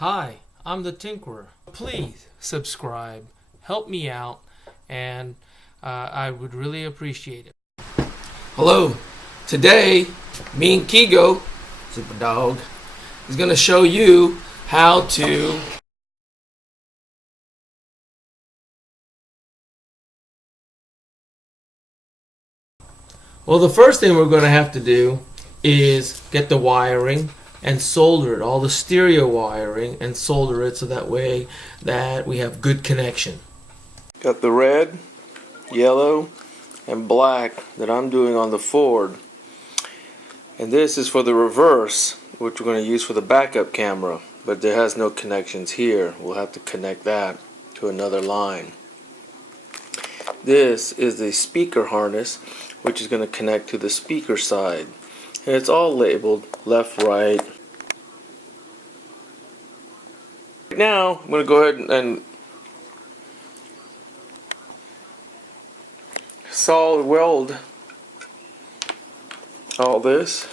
Hi, I'm the Tinkerer. Please subscribe, help me out, and I would really appreciate it. Hello, today me and Kigo, Super Dog, is going to show you how to well, the first thing we're going to have to do is get the wiring and solder it, all the stereo wiring, and solder it so that way that we have good connection. Got the red, yellow, and black that I'm doing on the Ford. And this is for the reverse, which we're going to use for the backup camera. But there has no connections here. We'll have to connect that to another line. This is the speaker harness, which is going to connect to the speaker side. And it's all labeled left, right. Now I'm going to go ahead and solid weld all this.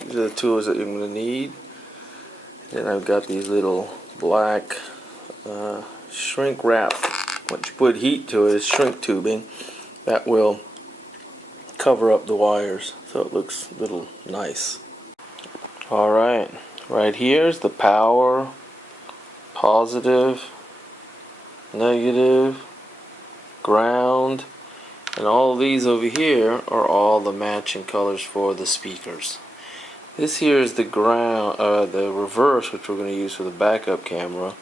These are the tools that you're going to need. And I've got these little black shrink wrap. Once you put heat to it, is shrink tubing that will cover up the wires so it looks a little nice. Alright, right here is the power, positive, negative, ground, and all of these over here are all the matching colors for the speakers. This here is the ground, the reverse, which we're going to use for the backup camera.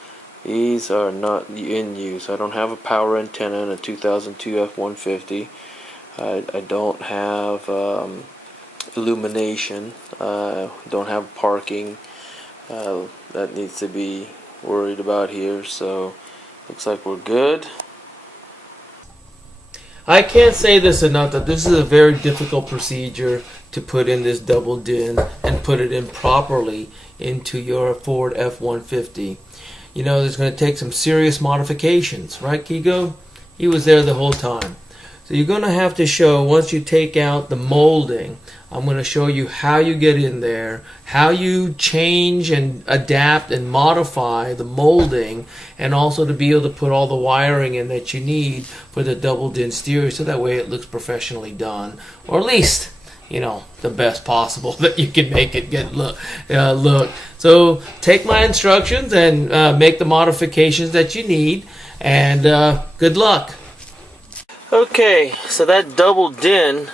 These are not in use. I don't have a power antenna in a 2002 F150. I don't have illumination. Don't have parking. That needs to be worried about here. So looks like we're good. I can't say this enough that this is a very difficult procedure to put in this double DIN and put it in properly into your Ford F150. You know, there's going to take some serious modifications, right, Kigo? He was there the whole time. So you're going to have to show, once you take out the molding, I'm going to show you how you get in there, how you change and adapt and modify the molding, and also to be able to put all the wiring in that you need for the double DIN stereo, so that way it looks professionally done, or at least, you know, the best possible that you can make it get look. So take my instructions and make the modifications that you need, and good luck. Okay, so that double DIN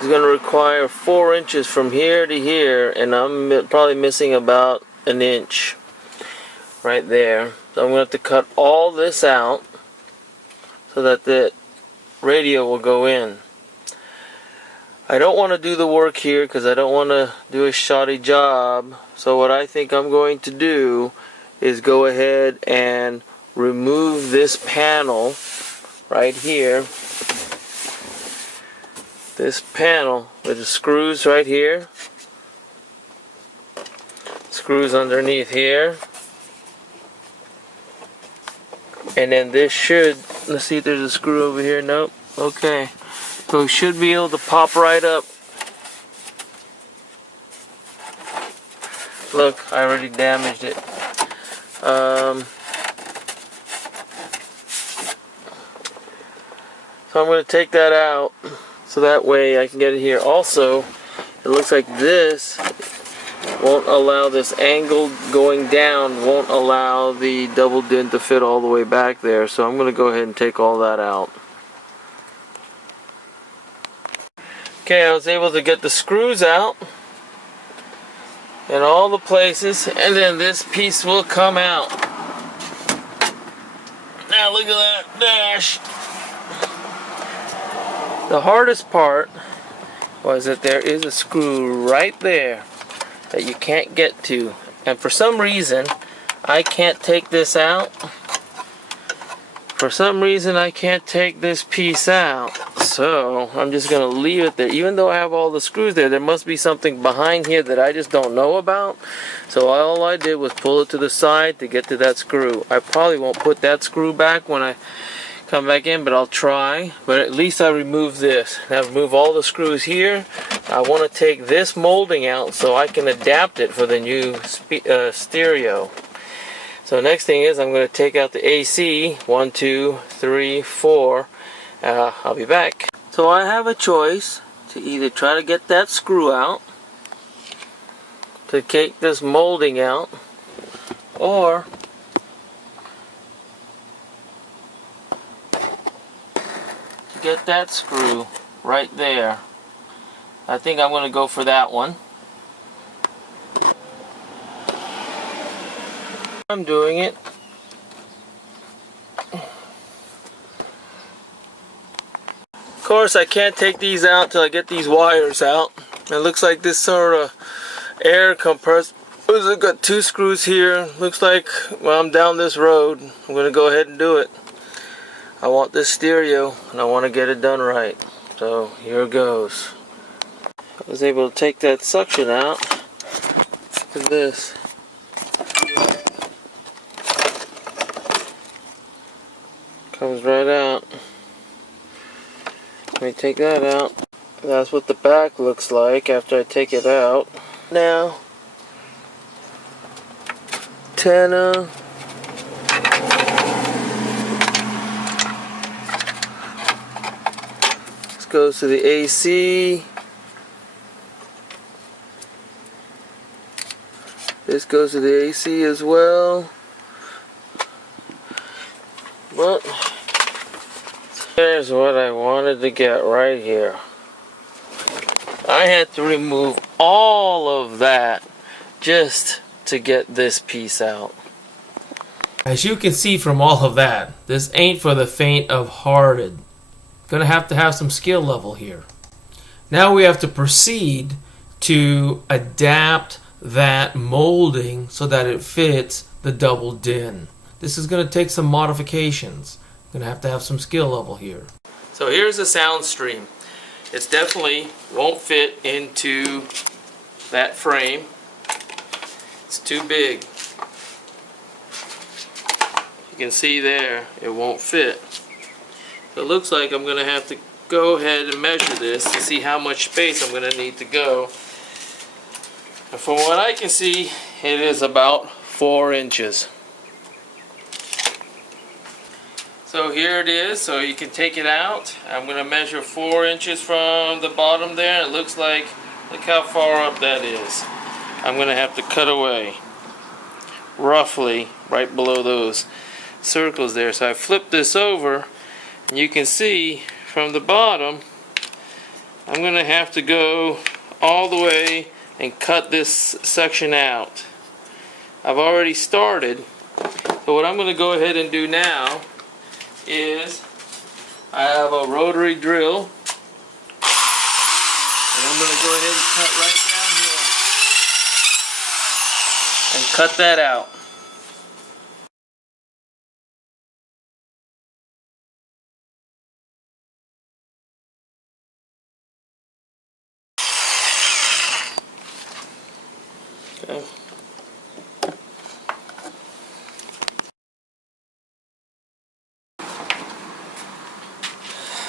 is going to require 4 inches from here to here, and I'm probably missing about an inch right there. So I'm going to have to cut all this out so that the radio will go in. I don't want to do the work here because I don't want to do a shoddy job. So what I think I'm going to do is go ahead and remove this panel right here. This panel with the screws right here. Screws underneath here. And then this should, let's see if there's a screw over here. Nope. Okay. So we should be able to pop right up. Look, I already damaged it. So I'm going to take that out so that way I can get it here. Also, it looks like this won't allow, this angle going down won't allow the double DIN to fit all the way back there. So I'm going to go ahead and take all that out. Okay, I was able to get the screws out in all the places, and then this piece will come out. Now look at that dash. The hardest part was that there is a screw right there that you can't get to, and for some reason I can't take this out. For some reason I can't take this piece out, so I'm just going to leave it there. Even though I have all the screws there, there must be something behind here that I just don't know about. So all I did was pull it to the side to get to that screw. I probably won't put that screw back when I come back in, but I'll try. But at least I removed this. Now I've removed all the screws here. I want to take this molding out so I can adapt it for the new stereo. So next thing is I'm going to take out the AC. 1, 2, 3, 4. I'll be back. So I have a choice to either try to get that screw out, to take this molding out, or get that screw right there. I think I'm going to go for that one. I'm doing it. Of course, I can't take these out till I get these wires out. It looks like this sort of air compressor. I've got 2 screws here. Looks like, well, I'm down this road. I'm going to go ahead and do it. I want this stereo and I want to get it done right. So here it goes. I was able to take that suction out. Look at this. Comes right out. Let me take that out. That's what the back looks like after I take it out. Now, antenna. This goes to the AC. This goes to the AC as well. But here's what I wanted to get right here. I had to remove all of that just to get this piece out. As you can see from all of that, this ain't for the faint of hearted. Gonna have to have some skill level here. Now we have to proceed to adapt that molding so that it fits the double din. This is going to take some modifications. Going to have some skill level here. So here's the Soundstream. It definitely won't fit into that frame. It's too big. You can see there, it won't fit. So it looks like I'm going to have to go ahead and measure this to see how much space I'm going to need to go. And from what I can see, it is about 4 inches. So here it is, so you can take it out. I'm going to measure 4 inches from the bottom there. It looks like, look how far up that is. I'm going to have to cut away roughly right below those circles there. So I flip this over and you can see from the bottom I'm going to have to go all the way and cut this section out. I've already started, so what I'm going to go ahead and do now is I have a rotary drill and I'm going to go ahead and cut right down here and cut that out. Okay.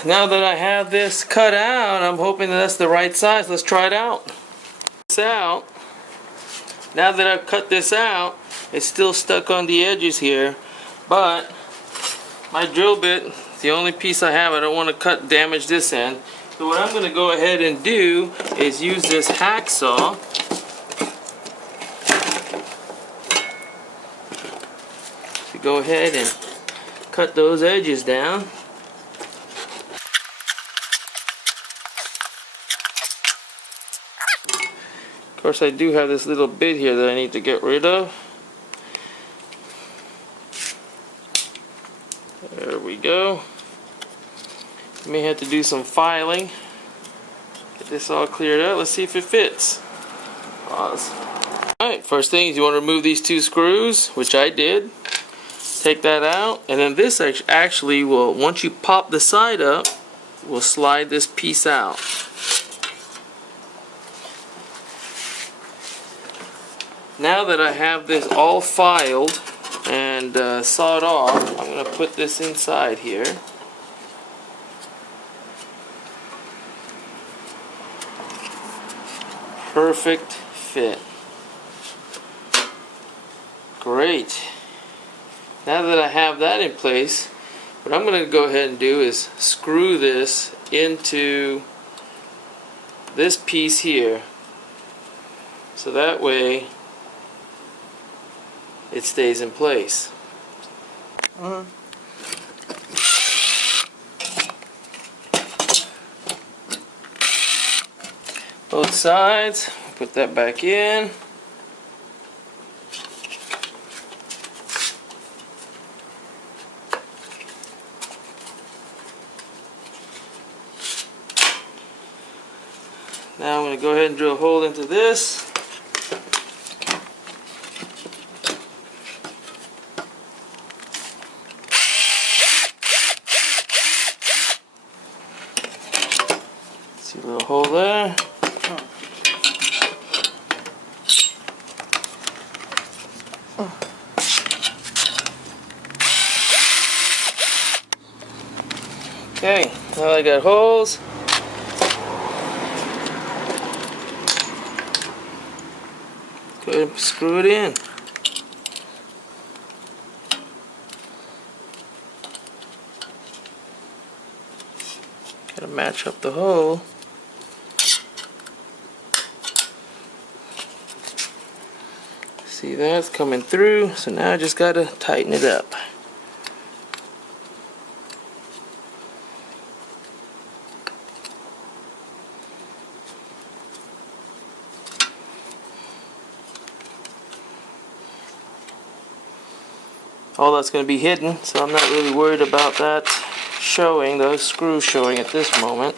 Now that I have this cut out, I'm hoping that that's the right size. Let's try it out. Now that I've cut this out, it's still stuck on the edges here, but my drill bit is the only piece I have. I don't want to damage this end. So what I'm going to go ahead and do is use this hacksaw to go ahead and cut those edges down. Of course, I do have this little bit here that I need to get rid of. There we go. May have to do some filing. Get this all cleared out. Let's see if it fits. Pause. Alright, first thing is you want to remove these 2 screws, which I did. Take that out, and then this actually will, once you pop the side up, will slide this piece out. Now that I have this all filed and sawed off, I'm going to put this inside here. Perfect fit. Great. Now that I have that in place, what I'm going to go ahead and do is screw this into this piece here, so that way it stays in place. Both sides, put that back in. Now I'm going to go ahead and drill a hole into this. See a little hole there. Okay, now I got holes. Go ahead and screw it in. Gotta match up the hole. See, that's coming through, so now I just gotta tighten it up. All that's going to be hidden, so I'm not really worried about that showing, those screws showing at this moment.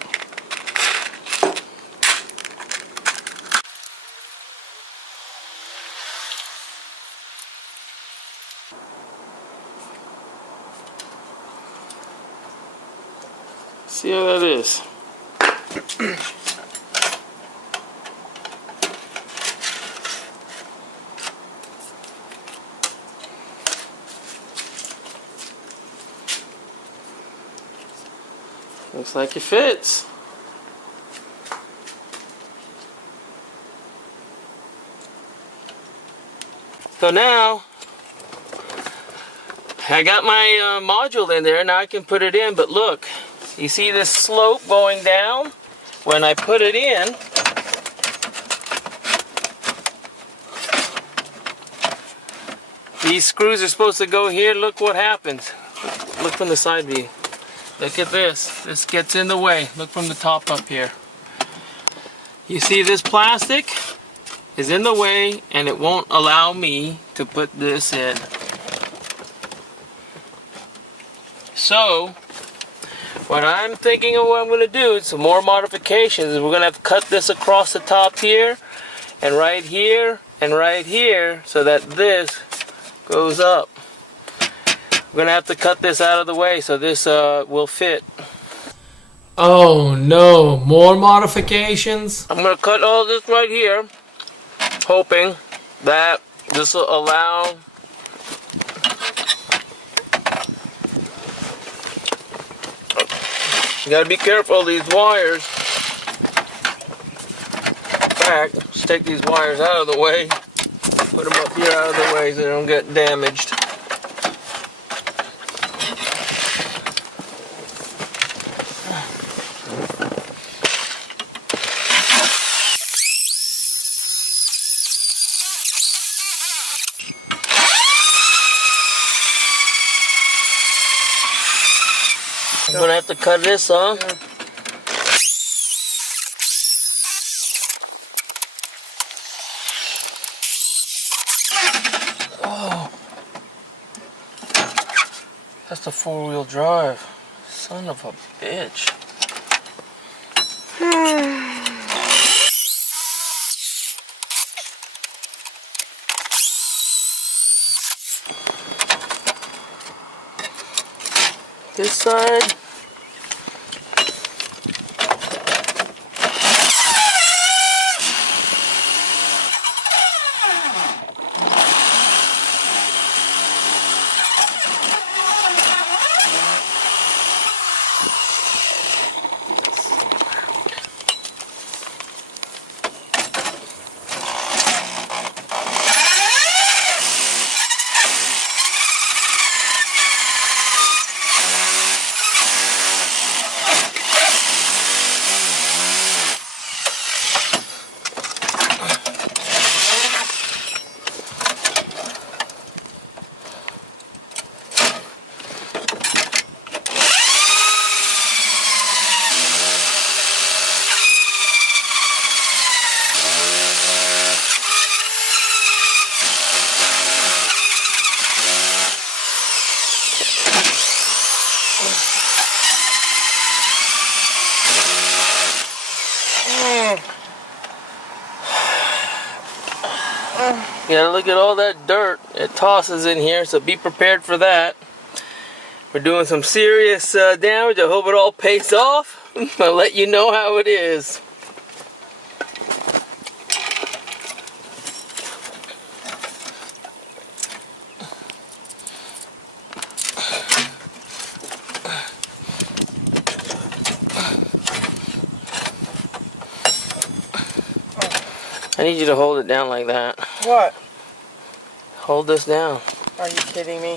See how that is. Looks like it fits. So now I got my module in there. Now I can put it in, but look, you see this slope going down? When I put it in, these screws are supposed to go here. Look what happens. Look from the side view. Look at this. This gets in the way. Look from the top up here. You see this plastic is in the way and it won't allow me to put this in. So, what I'm thinking of what I'm going to do, some more modifications, is we're going to have to cut this across the top here, and right here, so that this goes up. We're going to have to cut this out of the way so this will fit. Oh no, more modifications? I'm going to cut all this right here, hoping that this will allow you gotta be careful of these wires. In fact, just take these wires out of the way, put them up here out of the way so they don't get damaged. I'm gonna have to cut this off. Oh, that's the four-wheel drive. Son of a bitch. This side. You gotta look at all that dirt. It tosses in here, so be prepared for that. We're doing some serious damage. I hope it all pays off. I'll let you know how it is. I need you to hold it down like that. What? Hold this down. Are you kidding me?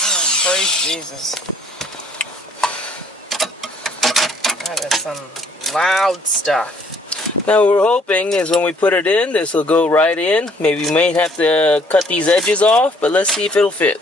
Oh, praise Jesus. That is some loud stuff. Now what we're hoping is when we put it in, this will go right in. Maybe we may have to cut these edges off, but let's see if it'll fit.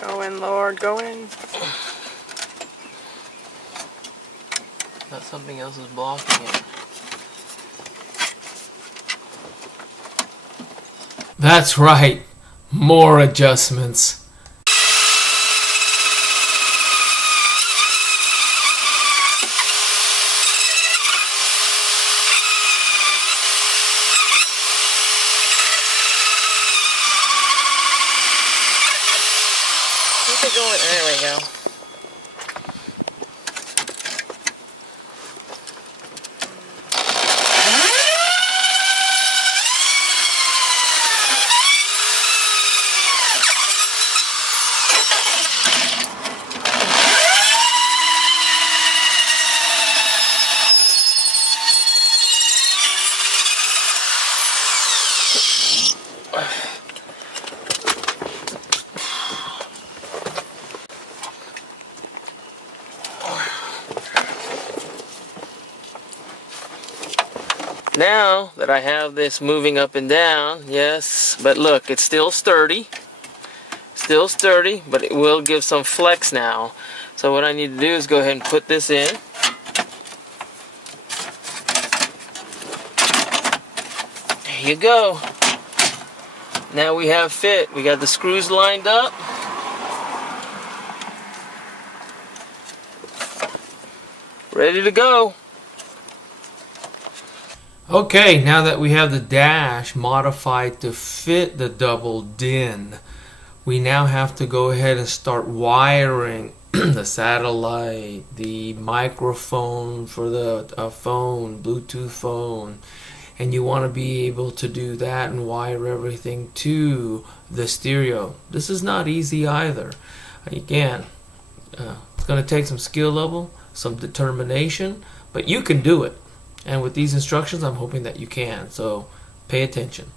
Go in, Lord, go in. Not something else is blocking it. That's right. More adjustments. Keep it going. There we go. Now that I have this moving up and down, yes, but look, it's still sturdy. Still sturdy, but it will give some flex now. So what I need to do is go ahead and put this in. There you go. Now we have fit. We got the screws lined up. Ready to go. Okay, now that we have the dash modified to fit the double DIN, we now have to go ahead and start wiring the satellite, the microphone for the phone, Bluetooth phone, and you want to be able to do that and wire everything to the stereo. This is not easy either. Again, it's going to take some skill level, some determination, but you can do it. And with these instructions, I'm hoping that you can. So pay attention.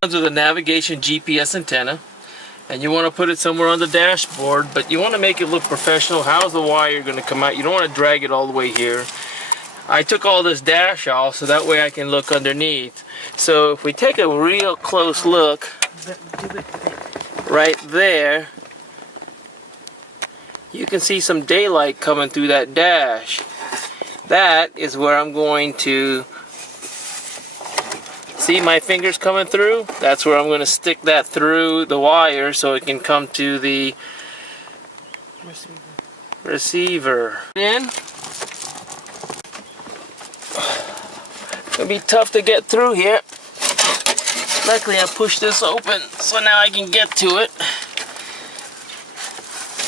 With a navigation GPS antenna, and you want to put it somewhere on the dashboard, but you want to make it look professional. How's the wire going to come out? You don't want to drag it all the way here. I took all this dash off so that way I can look underneath. So if we take a real close look right there, you can see some daylight coming through that dash. That is where I'm going to see my fingers coming through. That's where I'm going to stick that through the wire so it can come to the receiver. It's going to be tough to get through here. Luckily I pushed this open so now I can get to it.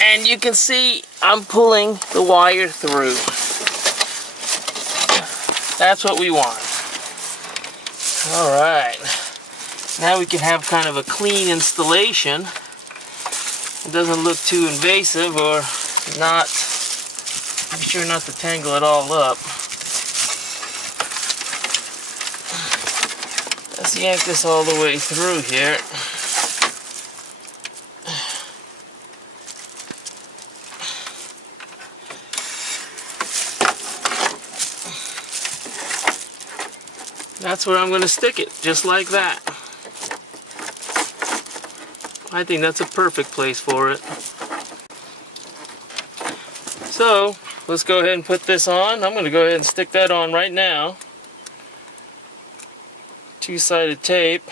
And you can see I'm pulling the wire through. That's what we want. Alright. Now we can have kind of a clean installation. It doesn't look too invasive or not. Be sure not to tangle it all up. Let's yank this all the way through here. That's where I'm going to stick it, just like that. I think that's a perfect place for it. So, let's go ahead and put this on. I'm going to go ahead and stick that on right now. Two-sided tape.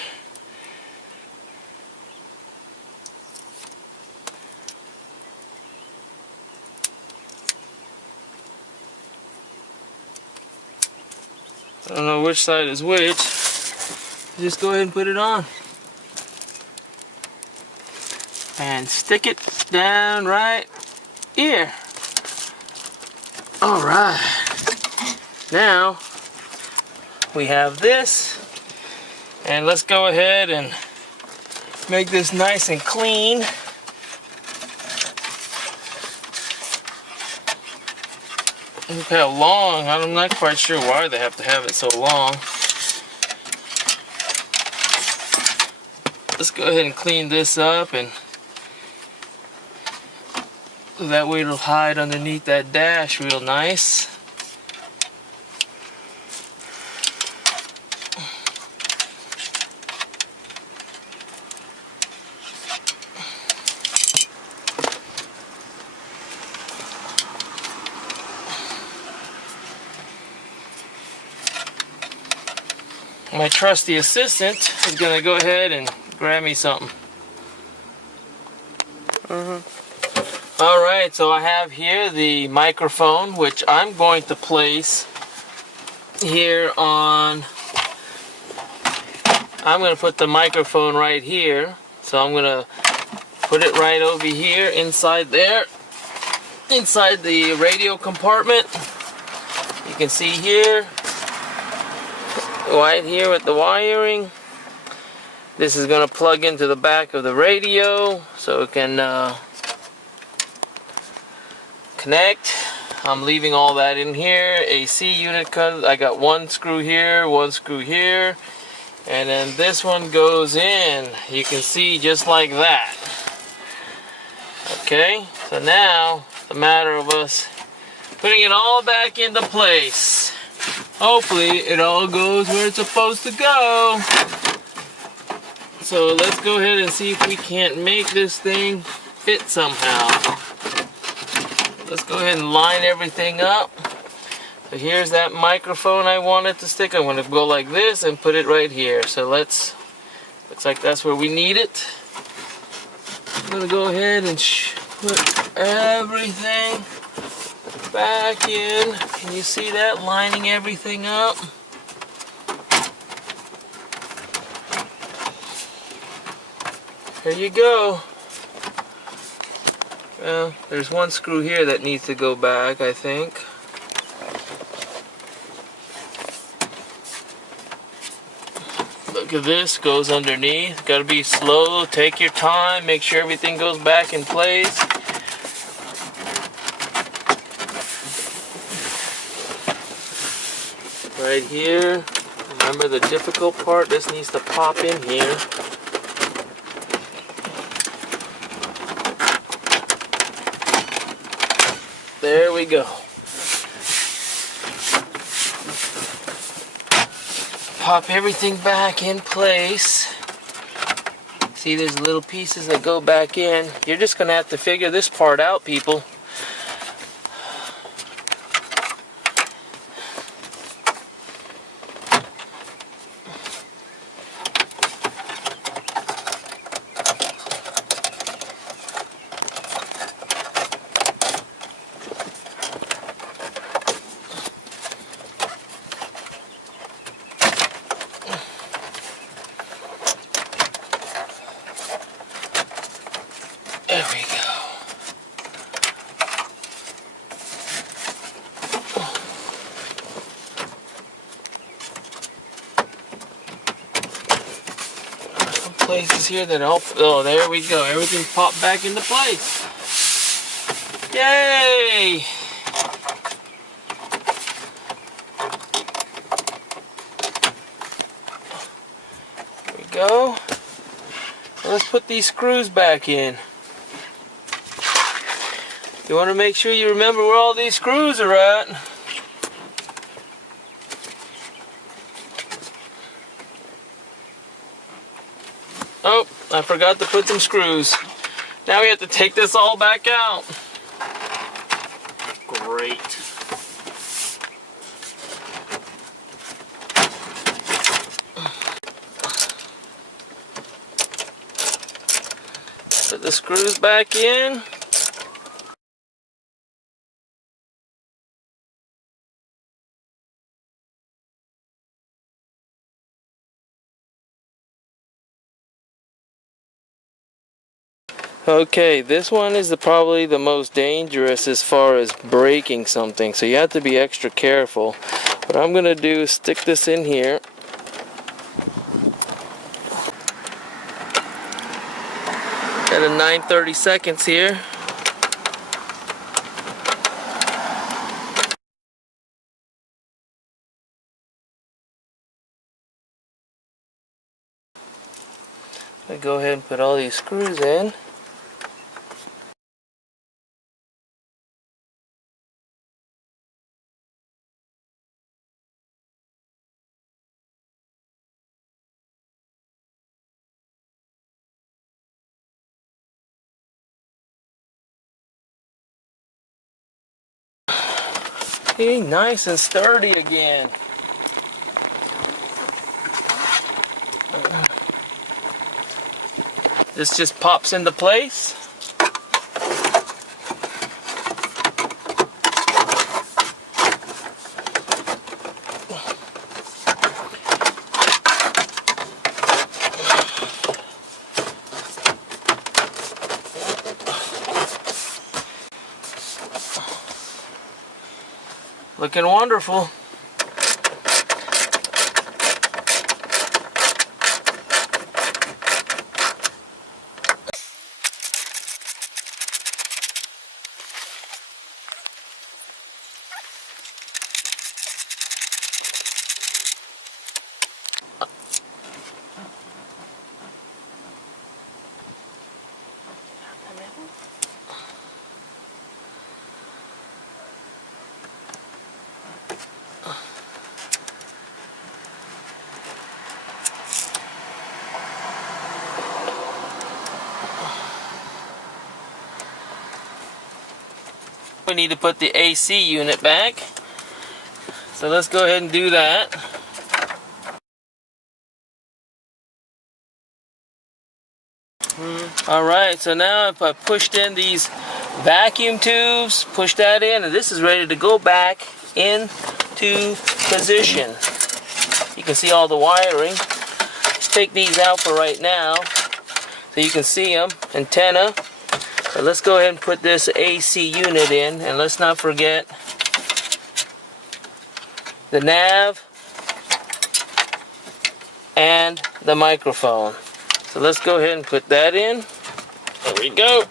I don't know which side is which. Just go ahead and put it on. And stick it down right here. Alright. Now, we have this. And let's go ahead and make this nice and clean. Look how long. I'm not quite sure why they have to have it so long. Let's go ahead and clean this up, and that way it'll hide underneath that dash real nice. My trusty assistant is going to go ahead and grab me something. Alright, so I have here the microphone, which I'm going to place here on... I'm going to put the microphone right here. So I'm going to put it right over here inside there. Inside the radio compartment. You can see here. Right here with the wiring. This is going to plug into the back of the radio so it can connect. I'm leaving all that in here. AC unit cut. I got one screw here, one screw here, and then this one goes in. You can see just like that. Okay, so now it's a matter of us putting it all back into place. Hopefully it all goes where it's supposed to go. So let's go ahead and see if we can't make this thing fit somehow. Let's go ahead and line everything up. So here's that microphone I wanted to stick. I'm going to go like this and put it right here. So looks like that's where we need it. I'm going to go ahead and put everything back in. Can you see that? Lining everything up. There you go. Well, there's one screw here that needs to go back, I think. Look at this, goes underneath. Gotta be slow, take your time, make sure everything goes back in place. Right here. Remember the difficult part? This needs to pop in here. There we go. Pop everything back in place. See, there's little pieces that go back in. You're just gonna have to figure this part out, people. There we go. Some places here that help. Oh, there we go. Everything popped back into place. Yay! There we go. Let's put these screws back in. You want to make sure you remember where all these screws are at. Oh, I forgot to put some screws. Now we have to take this all back out. Great. Put the screws back in. Okay, this one is probably the most dangerous as far as breaking something, so you have to be extra careful. What I'm going to do is stick this in here. At a 9/32 here. I go ahead and put all these screws in. See, nice and sturdy again. This just pops into place. Looking wonderful. We need to put the AC unit back. So let's go ahead and do that. Alright, so now if I pushed in these vacuum tubes, push that in, and this is ready to go back into position. You can see all the wiring. Let's take these out for right now so you can see them. Antenna. So let's go ahead and put this AC unit in, and let's not forget the nav and the microphone. So let's go ahead and put that in. There we go.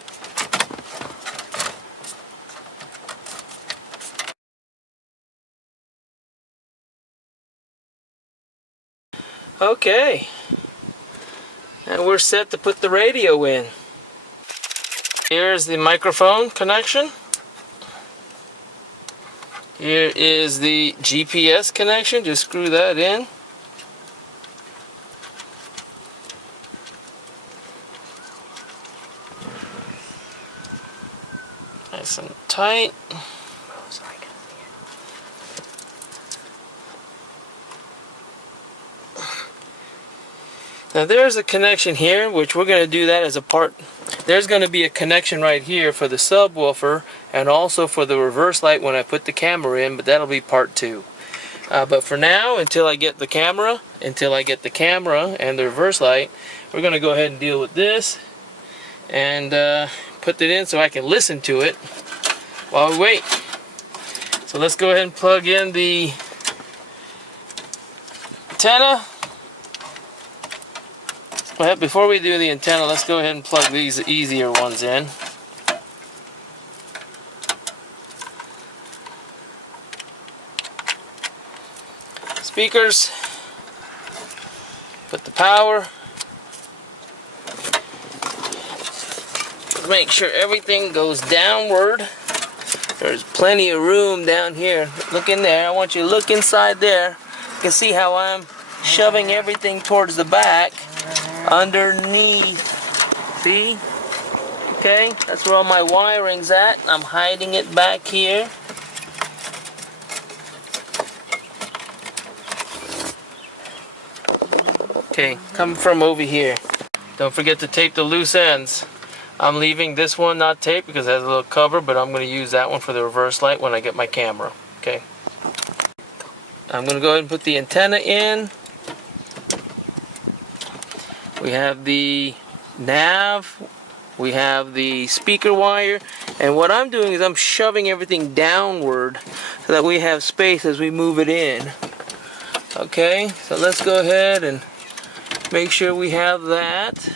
Okay. And we're set to put the radio in. Here's the microphone connection. Here is the GPS connection. Just screw that in. Nice and tight. Now there's a connection here, which we're going to do that as a part. There's going to be a connection right here for the subwoofer and also for the reverse light when I put the camera in, but that'll be part 2. But for now, until I get the camera and the reverse light, we're going to go ahead and deal with this and put it in so I can listen to it while we wait. So let's go ahead and plug in the antenna. Well, before we do the antenna, let's go ahead and plug these easier ones in. Speakers. Put the power. Make sure everything goes downward. There's plenty of room down here. Look in there. I want you to look inside there. You can see how I'm shoving everything towards the back, underneath. See? Okay, that's where all my wiring's at. I'm hiding it back here. Okay, come from over here. Don't forget to tape the loose ends. I'm leaving this one not taped because it has a little cover, but I'm going to use that one for the reverse light when I get my camera. Okay. I'm going to go ahead and put the antenna in. We have the nav. We have the speaker wire. And what I'm doing is I'm shoving everything downward so that we have space as we move it in. Okay, so let's go ahead and make sure we have that.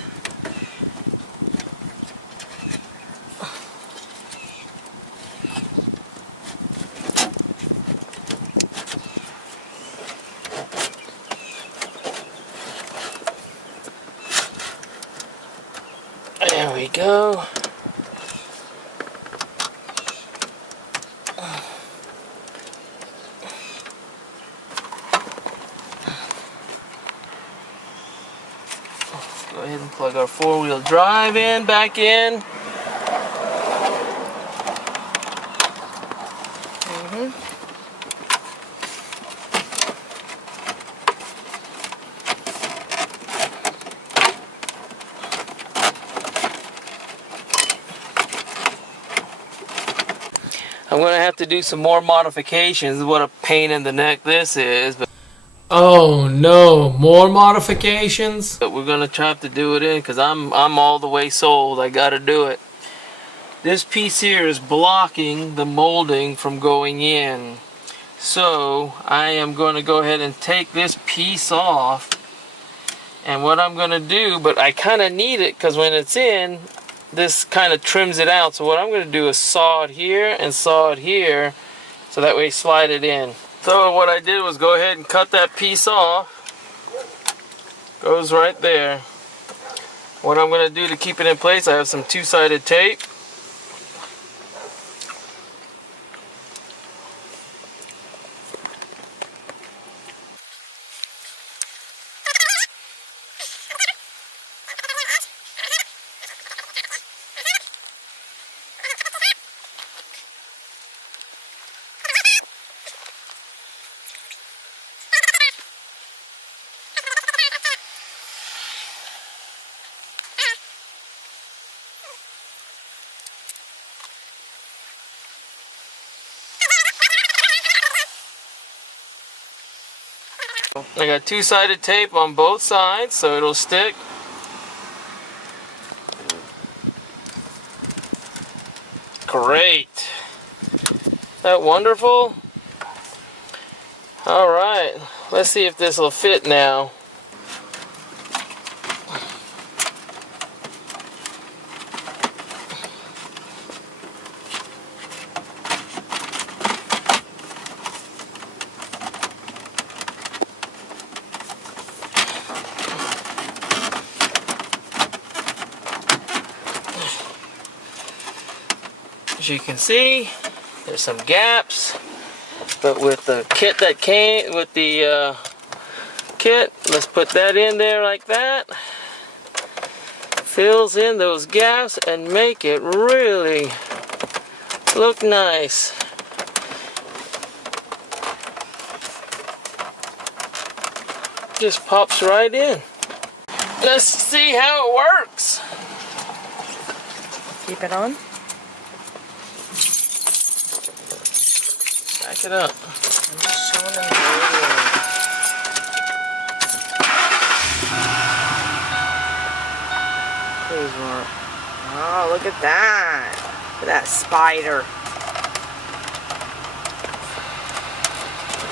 There we go. Go ahead and plug our four-wheel drive in, back in. I'm going to have to do some more modifications. What a pain in the neck this is. But oh no, more modifications? But we're going to try to do it in because I'm all the way sold. I got to do it. This piece here is blocking the molding from going in. So I am going to go ahead and take this piece off. And what I'm going to do, but I kind of need it because when it's in, this kind of trims it out. So what I'm going to do is saw it here and saw it here, so that way slide it in. So what I did was go ahead and cut that piece off. Goes right there. What I'm going to do to keep it in place, I have some two-sided tape. I got two-sided tape on both sides so it'll stick. Great. Is that wonderful? Alright, let's see if this will fit now. As you can see, there's some gaps, but with the kit that came with the kit, let's put that in there like that. Fills in those gaps and make it really look nice. Just pops right in. Let's see how it works. Keep it on. Back it up. I'm just showing them the radio. There's more. Oh, look at that. Look at that spider.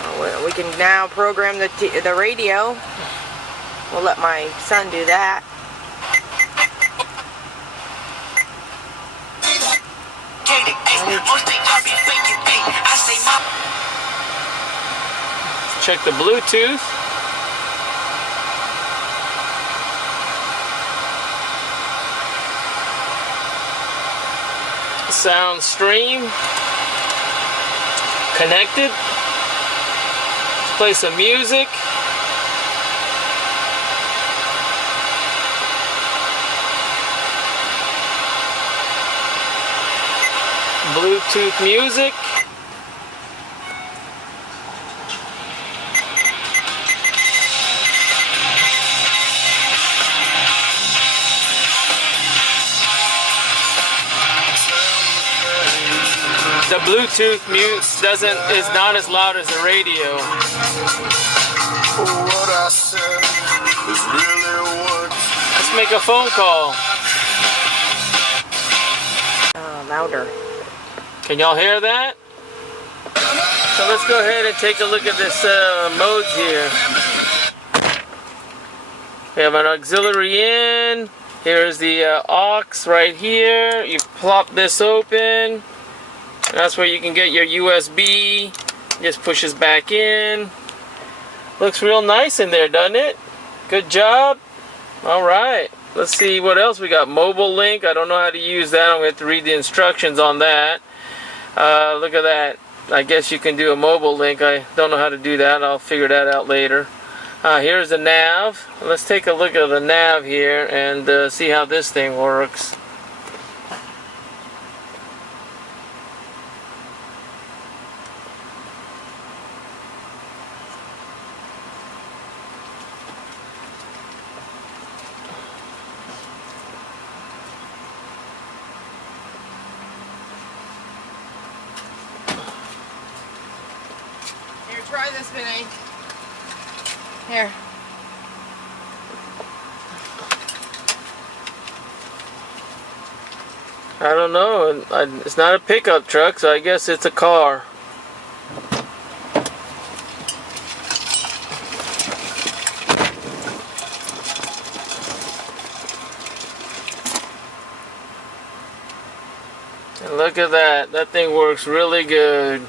Oh, we can now program the radio. We'll let my son do that. Check the Bluetooth. Soundstream. Connected. Let's play some music. Bluetooth music. The Bluetooth mute is not as loud as the radio. What I said is really what. Let's make a phone call. Louder. Can y'all hear that? So let's go ahead and take a look at this modes here. We have an auxiliary in. Here's the aux right here. You plop this open. That's where you can get your USB. Just pushes back in. Looks real nice in there, doesn't it? Good job. Alright. Let's see what else we got. Mobile link. I don't know how to use that. I'm going to have to read the instructions on that. Look at that. I guess you can do a mobile link. I don't know how to do that. I'll figure that out later. Here's the nav. Let's take a look at the nav here and see how this thing works. Here, try this, Vinny. Here. I don't know. It's not a pickup truck, so I guess it's a car. And look at that. That thing works really good.